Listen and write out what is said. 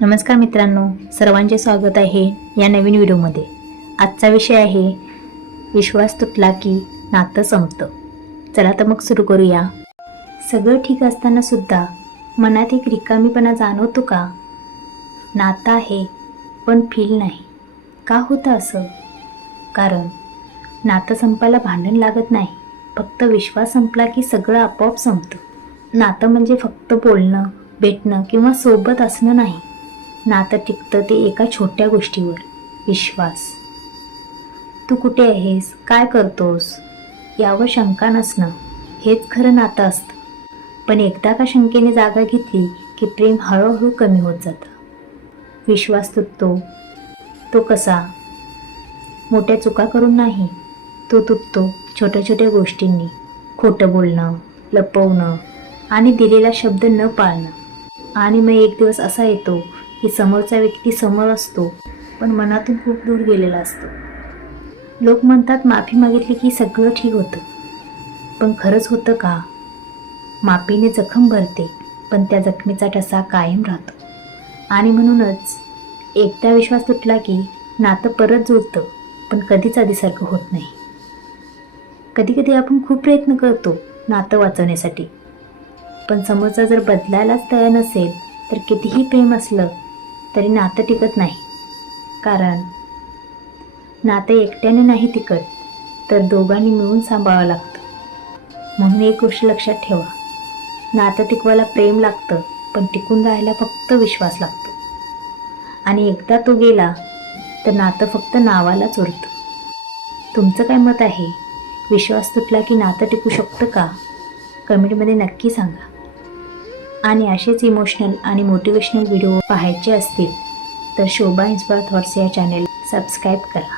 नमस्कार मित्रांनो, सर्वांचे स्वागत आहे या नवीन व्हिडिओमध्ये। आजचा विषय आहे विश्वास तुटला की नातं संपतं। चला तर मग सुरू करूया। सगळं ठीक असताना सुद्धा मनात एक रिकामीपणा जाणवतो का? नातं आहे पण फील नाही। का होतं असं? कारण नातं संपायला भांडण लागत नाही, फक्त विश्वास संपला की सगळं आपोआप संपतं। नातं म्हणजे फक्त बोलणं, भेटणं किंवा सोबत असणं नाही। नातं टिकतं ते एका छोट्या गोष्टीवर, विश्वास। तू कुठे आहेस, काय करतोस यावर शंका नसणं, हेच खरं नातं असतं। पण एकदा का शंकेने जागा घेतली की प्रेम हळूहळू कमी होत जातं। विश्वास तुटतो तो कसा? मोठ्या चुका करून नाही, तो तुटतो छोट्या छोट्या गोष्टींनी। खोटं बोलणं, लपवणं आणि दिलेला शब्द न पाळणं। आणि मग एक दिवस असा येतो की समोरचा व्यक्ती समोर असतो पण मनातून खूप दूर गेलेला असतो। लोक म्हणतात माफी मागितली की सगळं ठीक होतं, पण खरंच होतं का? माफीने जखम भरते पण त्या जखमेचा ठसा कायम राहतो। आणि म्हणूनच एकदा विश्वास तुटला की नातं परत जुळतं, पण कधीच आधीसारखं होत नाही। कधी कधी आपण खूप प्रयत्न करतो नातं वाचवण्यासाठी, पण समोरचा जर बदलायलाच तयार नसेल तर कितीही प्रेम असलं तरी नातं टिकत नाही। कारण नातं एकट्याने नाही टिकत, तर दोघांनी मिळून सांभाळावं लागतं। म्हणून एक गोष्ट लक्षात ठेवा, नातं टिकवायला प्रेम लागतं, पण टिकून राहायला फक्त विश्वास लागतो। आणि एकदा तो गेला तर नातं फक्त नावालाच उरतं। तुमचं काय मत आहे? विश्वास तुटला की नातं टिकू शकतं का? कमेंटमध्ये नक्की सांगा। आणि असेच इमोशनल आणि मोटिवेशनल व्हिडिओ पाहायचे असतील तर शोभा इन्स्पायर थॉट्स या चॅनेल सबस्क्राईब करा।